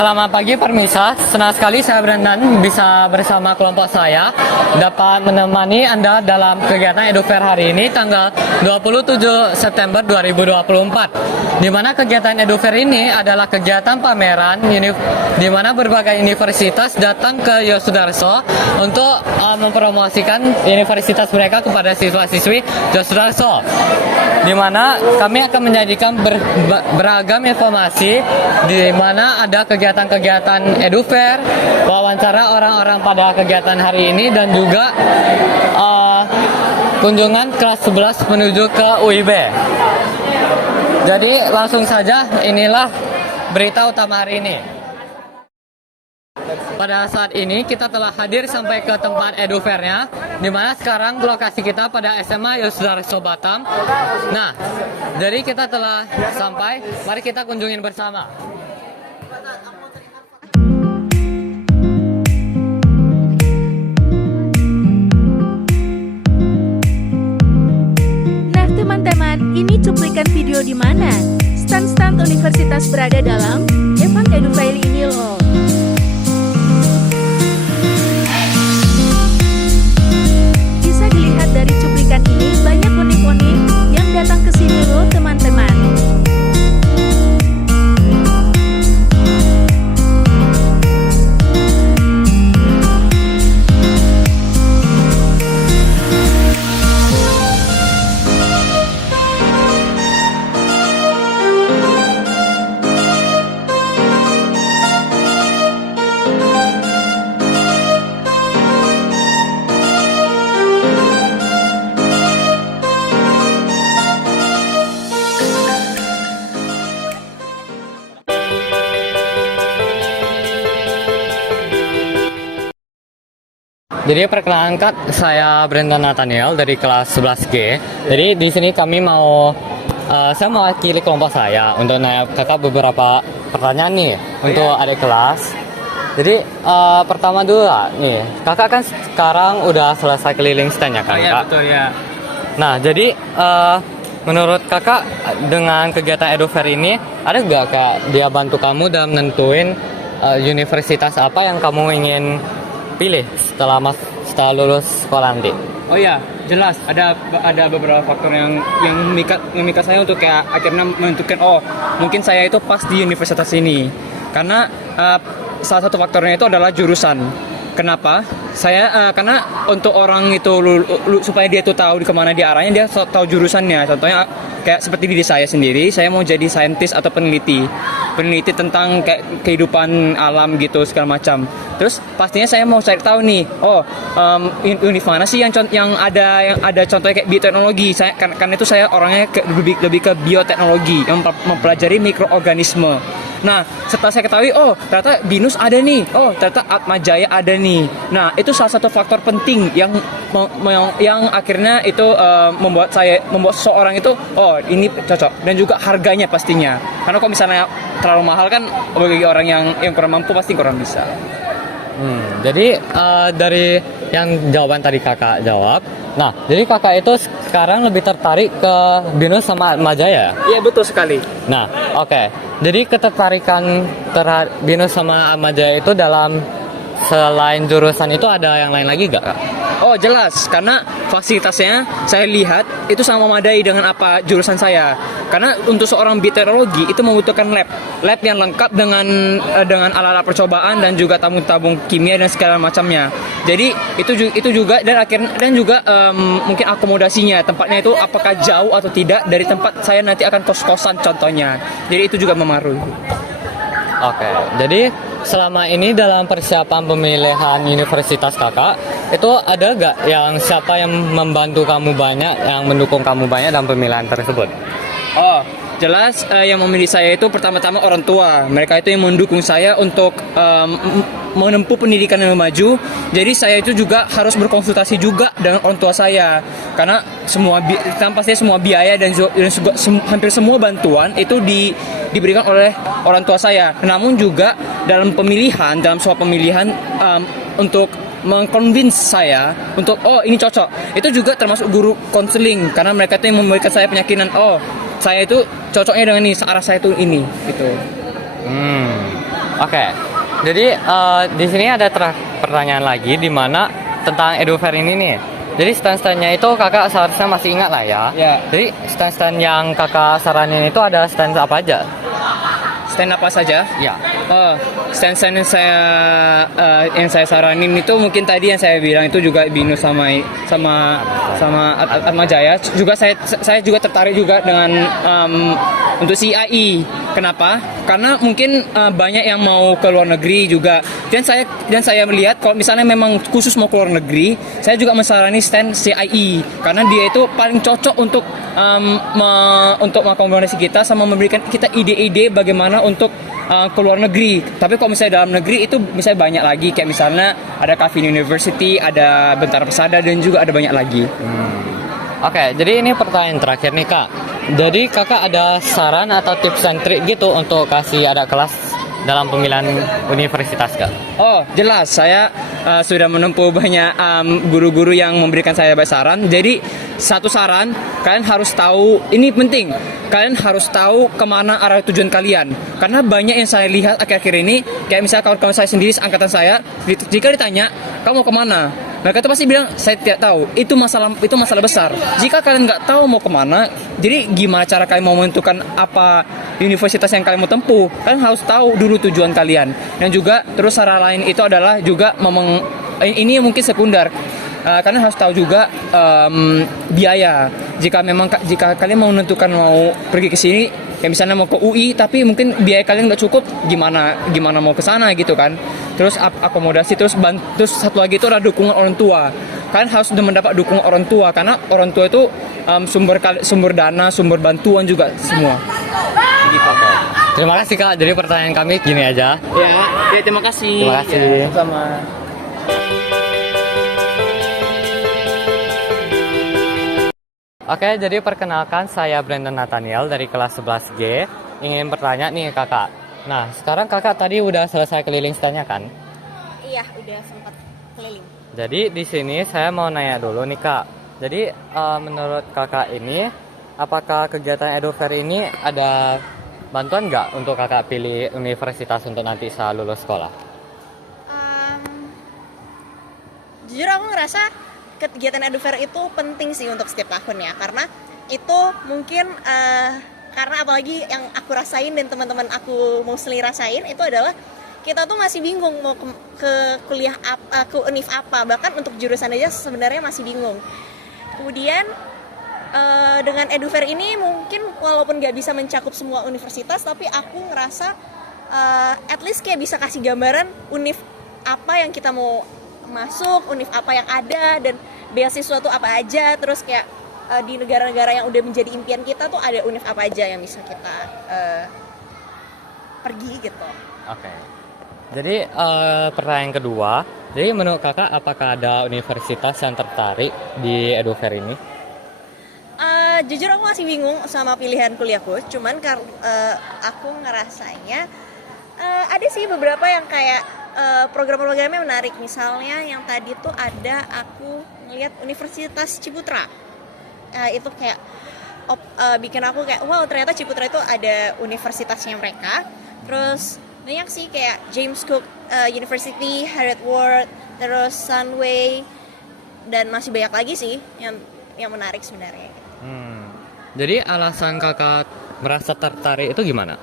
Selamat pagi Permisa, senang sekali saya Brendan bisa bersama kelompok saya dapat menemani Anda dalam kegiatan EduFair hari ini tanggal 27 September 2024. Di mana kegiatan EduFair ini adalah kegiatan pameran di mana berbagai universitas datang ke Yosudarso untuk mempromosikan universitas mereka kepada siswa-siswi Yosudarso. Di mana kami akan menyajikan beragam informasi di mana ada kegiatan-kegiatan EduFair, wawancara orang-orang pada kegiatan hari ini dan juga kunjungan kelas 11 menuju ke UIB. Jadi langsung saja inilah berita utama hari ini. Pada saat ini kita telah hadir sampai ke tempat EduFair-nya, di mana sekarang lokasi kita pada SMA Yosudarso Batam. Nah, jadi kita telah sampai, mari kita kunjungin bersama. Nah teman-teman, ini cuplikan video di mana stand-stand universitas berada dalam event EduFair ini loh. Bisa dilihat dari cuplikan ini banyak unik-unik yang datang ke sini loh teman-teman. Jadi perkenalkan saya Brendan Nathaniel dari kelas 11G. Jadi di sini kami saya mewakili kelompok saya untuk nanya kakak beberapa pertanyaan nih untuk adik kelas. Jadi pertama dulu lah, nih kakak kan sekarang udah selesai keliling stand ya kan kak? Iya betul ya. Nah jadi menurut kakak dengan kegiatan EduFair ini ada nggak kak dia bantu kamu dalam nentuin universitas apa yang kamu ingin pilih setelah lulus sekolah nanti? Oh iya, jelas ada beberapa faktor yang memikat saya untuk kayak akhirnya menentukan mungkin saya itu pas di universitas ini. Karena salah satu faktornya itu adalah jurusan. Kenapa? Karena untuk orang itu supaya dia tuh tahu di kemana dia arahnya, dia tahu jurusannya. Contohnya kayak seperti diri saya sendiri, saya mau jadi saintis atau peneliti tentang kayak kehidupan alam gitu segala macam. Terus pastinya saya mau cari tahu nih, univ mana sih yang ada contohnya kayak bioteknologi. Karena itu saya orangnya lebih ke bioteknologi yang mempelajari mikroorganisme. Nah, setelah saya ketahui, ternyata BINUS ada nih, ternyata Atmajaya ada nih. Nah, itu salah satu faktor penting yang akhirnya itu membuat seseorang itu, ini cocok. Dan juga harganya pastinya. Karena kalau misalnya terlalu mahal kan, bagi orang yang kurang mampu pasti kurang bisa. Jadi dari yang jawaban tadi kakak jawab, nah jadi kakak itu sekarang lebih tertarik ke BINUS sama Atmajaya? Iya betul sekali. Nah oke. Jadi ketertarikan terhadap BINUS sama Atmajaya itu dalam selain jurusan itu ada yang lain lagi gak kak? Oh jelas, karena fasilitasnya saya lihat itu sama memadai dengan apa jurusan saya. Karena untuk seorang bioteknologi itu membutuhkan lab yang lengkap dengan alat-alat percobaan dan juga tabung-tabung kimia dan segala macamnya. Jadi itu juga dan juga mungkin akomodasinya, tempatnya itu apakah jauh atau tidak dari tempat saya nanti akan kos-kosan contohnya. Jadi itu juga memengaruhi. Oke, jadi selama ini dalam persiapan pemilihan universitas kakak, itu ada gak siapa yang membantu kamu banyak, yang mendukung kamu banyak dalam pemilihan tersebut? Oh, jelas yang memilih saya itu pertama-tama orang tua. Mereka itu yang mendukung saya untuk menempuh pendidikan yang maju. Jadi saya itu juga harus berkonsultasi juga dengan orang tua saya. Karena pastinya semua biaya dan juga hampir semua bantuan itu diberikan oleh orang tua saya. Namun juga dalam suatu pemilihan untuk mengconvince saya untuk ini cocok. Itu juga termasuk guru konseling karena mereka itu yang memberikan saya keyakinan saya itu cocoknya dengan ini, searah saya itu ini gitu. Oke, jadi di sini ada pertanyaan lagi di mana tentang EduFair ini nih. Jadi stand-standnya itu kakak seharusnya masih ingat lah ya. Ya. Jadi stand-stand yang kakak saranin itu ada stand apa aja? Stand apa saja? Ya. Oh, stand-stand yang saya saranin itu mungkin tadi yang saya bilang itu juga Binus sama Atma Jaya. Juga saya juga tertarik juga dengan untuk CII. Kenapa? Karena mungkin banyak yang mau ke luar negeri juga. Dan saya melihat kalau misalnya memang khusus mau ke luar negeri, saya juga mensarani stand CII karena dia itu paling cocok untuk mengakomodasi kita sama memberikan kita ide-ide bagaimana untuk ke luar negeri. Tapi kalau misalnya dalam negeri itu misalnya banyak lagi, kayak misalnya ada Kavin University, ada Bentara Persada, dan juga ada banyak lagi. Oke, jadi ini pertanyaan terakhir nih kak. Jadi kakak ada saran atau tips and trik gitu untuk kasih ada kelas dalam pemilihan universitas kak? Oh, jelas. Saya sudah menempuh banyak guru-guru yang memberikan saya banyak saran. Jadi satu saran, kalian harus tahu, ini penting. Kalian harus tahu kemana arah tujuan kalian. Karena banyak yang saya lihat akhir-akhir ini, kayak misalnya kawan-kawan saya sendiri, angkatan saya, jika ditanya, kamu mau kemana? Mereka tuh pasti bilang, saya tidak tahu. Itu masalah besar. Jika kalian nggak tahu mau kemana, jadi gimana cara kalian mau menentukan apa universitas yang kalian mau tempuh? Kalian harus tahu dulu tujuan kalian. Dan juga terus cara lain itu adalah juga ini mungkin sekunder. Kalian harus tahu juga biaya. Jika kalian mau menentukan mau pergi ke sini, kayak misalnya mau ke UI tapi mungkin biaya kalian nggak cukup, gimana mau ke sana gitu kan. Terus akomodasi, terus satu lagi itu adalah dukungan orang tua. Kalian harus mendapat dukungan orang tua karena orang tua itu sumber dana, sumber bantuan juga semua. Gitu. Oke. Terima kasih kak. Jadi pertanyaan kami gini aja. Ya, terima kasih. Terima kasih. Ya, sama. Oke, jadi perkenalkan saya Brandon Nathaniel dari kelas 11G. Ingin bertanya nih kakak. Nah, sekarang kakak tadi udah selesai keliling standnya kan? Iya, udah sempat keliling. Jadi di sini saya mau nanya dulu nih kak. Jadi menurut kakak ini, apakah kegiatan EduFair ini ada bantuan nggak untuk kakak pilih universitas untuk nanti saat lulus sekolah? Jujur aku ngerasa kegiatan EduFair itu penting sih untuk setiap tahun ya, karena itu mungkin karena apalagi yang aku rasain dan teman-teman aku mostly rasain itu adalah kita tuh masih bingung mau ke kuliah apa, ke univ apa, bahkan untuk jurusan aja sebenarnya masih bingung. Kemudian dengan EduFair ini mungkin walaupun nggak bisa mencakup semua universitas, tapi aku ngerasa at least kayak bisa kasih gambaran univ apa yang kita mau masuk, univ apa yang ada, dan beasiswa tuh apa aja. Terus kayak di negara-negara yang udah menjadi impian kita tuh ada univ apa aja yang bisa kita pergi gitu. Oke. Jadi pertanyaan kedua, jadi menurut kakak apakah ada universitas yang tertarik di EduFair ini? Jujur aku masih bingung sama pilihan kuliahku, cuman aku ngerasanya ada sih beberapa yang kayak program-programnya menarik. Misalnya yang tadi tuh ada aku ngeliat Universitas Ciputra, itu kayak bikin aku kayak wow, ternyata Ciputra itu ada universitasnya mereka. Terus banyak sih kayak James Cook University, Harriet Ward, terus Sunway, dan masih banyak lagi sih yang menarik sebenarnya. Jadi alasan kakak merasa tertarik itu gimana?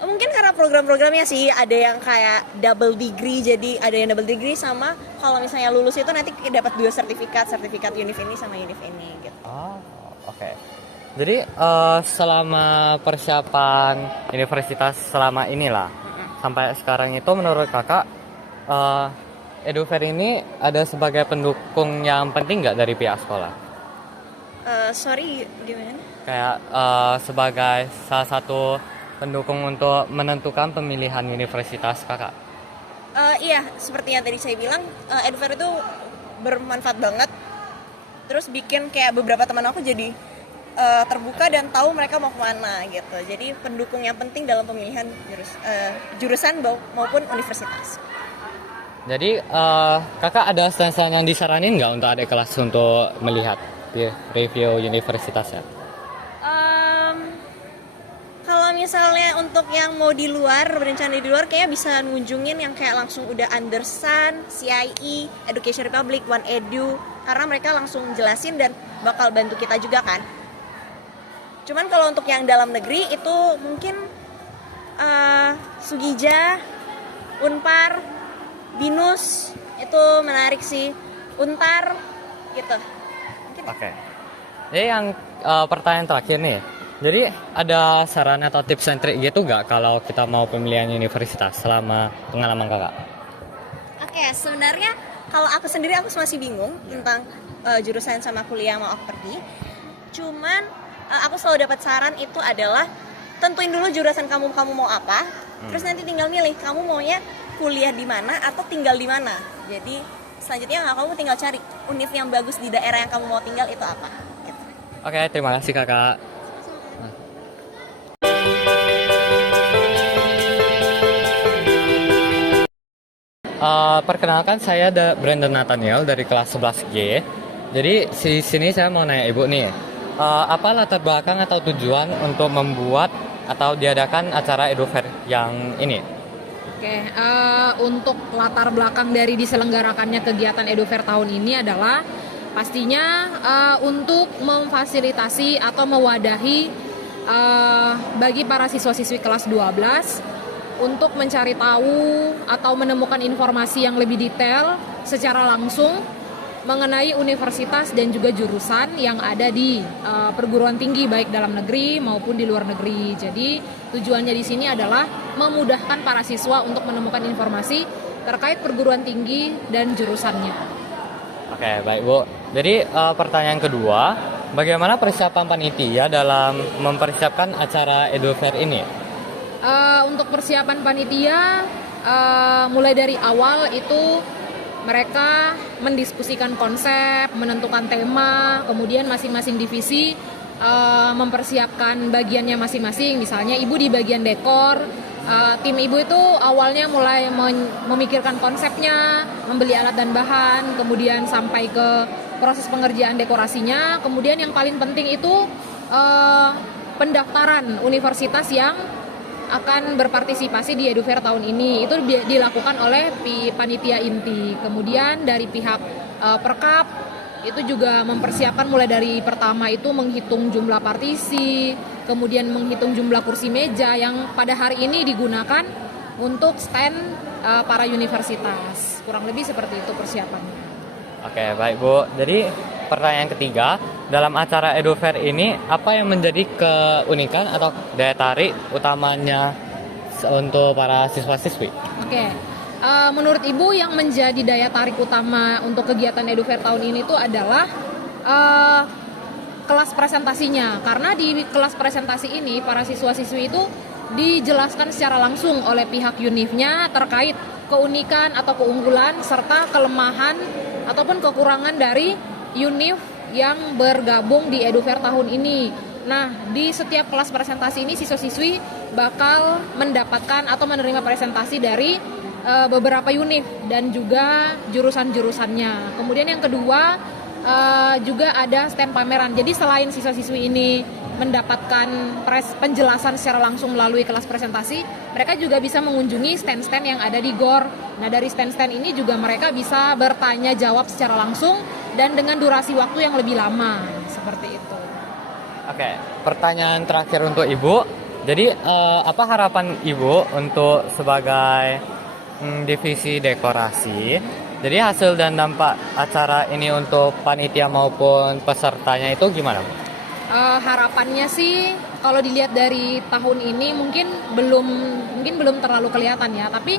Mungkin karena program-programnya sih, ada yang kayak double degree, jadi ada yang double degree sama kalau misalnya lulus itu nanti dapat 2 sertifikat univ ini sama univ ini gitu. Oh, oke. Jadi selama persiapan universitas selama inilah sampai sekarang itu menurut kakak EduFair ini ada sebagai pendukung yang penting nggak dari pihak sekolah? Sorry, gimana? Kayak sebagai salah satu pendukung untuk menentukan pemilihan universitas kakak? Iya, seperti yang tadi saya bilang, EduFair itu bermanfaat banget. Terus bikin kayak beberapa teman aku jadi terbuka dan tahu mereka mau kemana gitu. Jadi pendukung yang penting dalam pemilihan jurusan maupun universitas. Jadi kakak ada stand-stand yang disaranin nggak untuk adik kelas untuk melihat review universitasnya? Kalau misalnya kayak untuk yang mau di luar, berencana di luar, kayak bisa ngunjungin yang kayak langsung udah under Sun, CIE, Education Republic, One Edu, karena mereka langsung jelasin dan bakal bantu kita juga kan. Cuman kalau untuk yang dalam negeri itu mungkin Sugija, Unpar, Binus itu menarik sih, Untar gitu. Oke. Jadi yang pertanyaan terakhir nih. Jadi ada saran atau tips and trick gitu nggak kalau kita mau pemilihan universitas selama pengalaman kakak? Oke, sebenarnya kalau aku sendiri aku masih bingung tentang jurusan sama kuliah mau aku pergi. Cuman aku selalu dapat saran itu adalah tentuin dulu jurusan kamu mau apa, terus nanti tinggal milih kamu maunya kuliah di mana atau tinggal di mana. Jadi selanjutnya kamu tinggal cari univ yang bagus di daerah yang kamu mau tinggal itu apa. Gitu. Oke, terima kasih kakak. Perkenalkan saya Brandon Nathaniel dari kelas 11G. Jadi di sini saya mau nanya ibu nih, apa latar belakang atau tujuan untuk membuat atau diadakan acara EduFair yang ini? Oke, untuk latar belakang dari diselenggarakannya kegiatan EduFair tahun ini adalah pastinya untuk memfasilitasi atau mewadahi bagi para siswa-siswi kelas 12 untuk mencari tahu atau menemukan informasi yang lebih detail secara langsung mengenai universitas dan juga jurusan yang ada di perguruan tinggi baik dalam negeri maupun di luar negeri. Jadi tujuannya di sini adalah memudahkan para siswa untuk menemukan informasi terkait perguruan tinggi dan jurusannya. Oke, baik Bu. Jadi pertanyaan kedua, bagaimana persiapan panitia dalam mempersiapkan acara EduFair ini? Untuk persiapan panitia mulai dari awal itu mereka mendiskusikan konsep, menentukan tema, kemudian masing-masing divisi mempersiapkan bagiannya masing-masing. Misalnya ibu di bagian dekor, tim ibu itu awalnya mulai memikirkan konsepnya, membeli alat dan bahan, kemudian sampai ke proses pengerjaan dekorasinya. Kemudian yang paling penting itu pendaftaran universitas yang akan berpartisipasi di EduFair tahun ini. Itu dilakukan oleh panitia inti. Kemudian dari pihak Perkap itu juga mempersiapkan mulai dari pertama itu menghitung jumlah partisi, kemudian menghitung jumlah kursi meja yang pada hari ini digunakan untuk stand para universitas. Kurang lebih seperti itu persiapannya. Oke, baik Bu. Jadi pertanyaan ketiga, dalam acara EduFair ini apa yang menjadi keunikan atau daya tarik utamanya untuk para siswa-siswi? Oke, menurut Ibu yang menjadi daya tarik utama untuk kegiatan EduFair tahun ini itu adalah kelas presentasinya. Karena di kelas presentasi ini para siswa-siswi itu dijelaskan secara langsung oleh pihak UNIF-nya terkait keunikan atau keunggulan serta kelemahan ataupun kekurangan dari UNIF yang bergabung di EduFair tahun ini. Nah, di setiap kelas presentasi ini siswa-siswi bakal mendapatkan atau menerima presentasi dari beberapa UNIF dan juga jurusan-jurusannya. Kemudian yang kedua juga ada stand pameran. Jadi selain siswa-siswi ini mendapatkan penjelasan secara langsung melalui kelas presentasi, mereka juga bisa mengunjungi stand-stand yang ada di GOR. Nah, dari stand-stand ini juga mereka bisa bertanya jawab secara langsung dan dengan durasi waktu yang lebih lama, seperti itu. Oke, pertanyaan terakhir untuk Ibu. Jadi apa harapan Ibu untuk sebagai divisi dekorasi? Jadi hasil dan dampak acara ini untuk panitia maupun pesertanya itu gimana, Bu? Harapannya sih kalau dilihat dari tahun ini mungkin belum terlalu kelihatan ya, tapi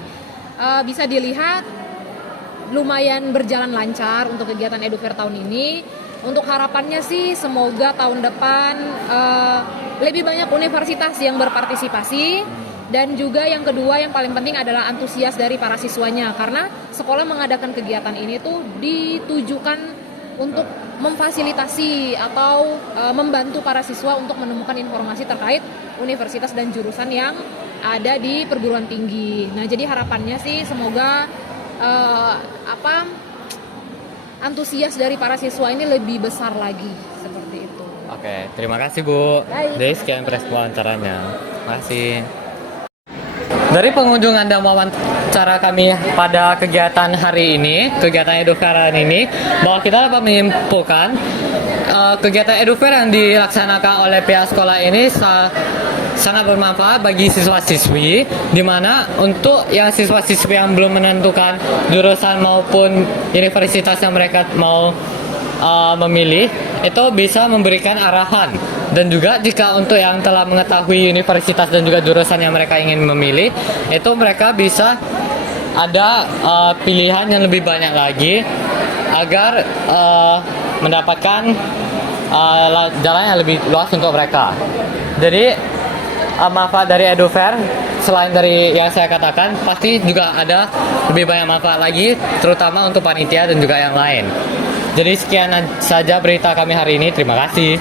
bisa dilihat lumayan berjalan lancar untuk kegiatan EduFair tahun ini. Untuk harapannya sih semoga tahun depan lebih banyak universitas yang berpartisipasi, dan juga yang kedua yang paling penting adalah antusias dari para siswanya, karena sekolah mengadakan kegiatan ini tuh ditujukan untuk memfasilitasi atau membantu para siswa untuk menemukan informasi terkait universitas dan jurusan yang ada di perguruan tinggi. Nah, jadi harapannya sih semoga antusias dari para siswa ini lebih besar lagi, seperti itu. Oke, terima kasih Bu. Baik. Jadi sekian press wawancaranya. Terima kasih. Dari pengunjungan dan wawancara kami pada kegiatan hari ini, kegiatan EduFair hari ini, bahwa kita dapat menyimpulkan kegiatan EduFair yang dilaksanakan oleh pihak sekolah ini sangat bermanfaat bagi siswa-siswi, di mana untuk yang siswa-siswi yang belum menentukan jurusan maupun universitas yang mereka mau memilih, itu bisa memberikan arahan. Dan juga jika untuk yang telah mengetahui universitas dan juga jurusan yang mereka ingin memilih, itu mereka bisa ada pilihan yang lebih banyak lagi agar mendapatkan jalan yang lebih luas untuk mereka. Jadi manfaat dari EduFair selain dari yang saya katakan, pasti juga ada lebih banyak manfaat lagi, terutama untuk panitia dan juga yang lain. Jadi sekian saja berita kami hari ini. Terima kasih.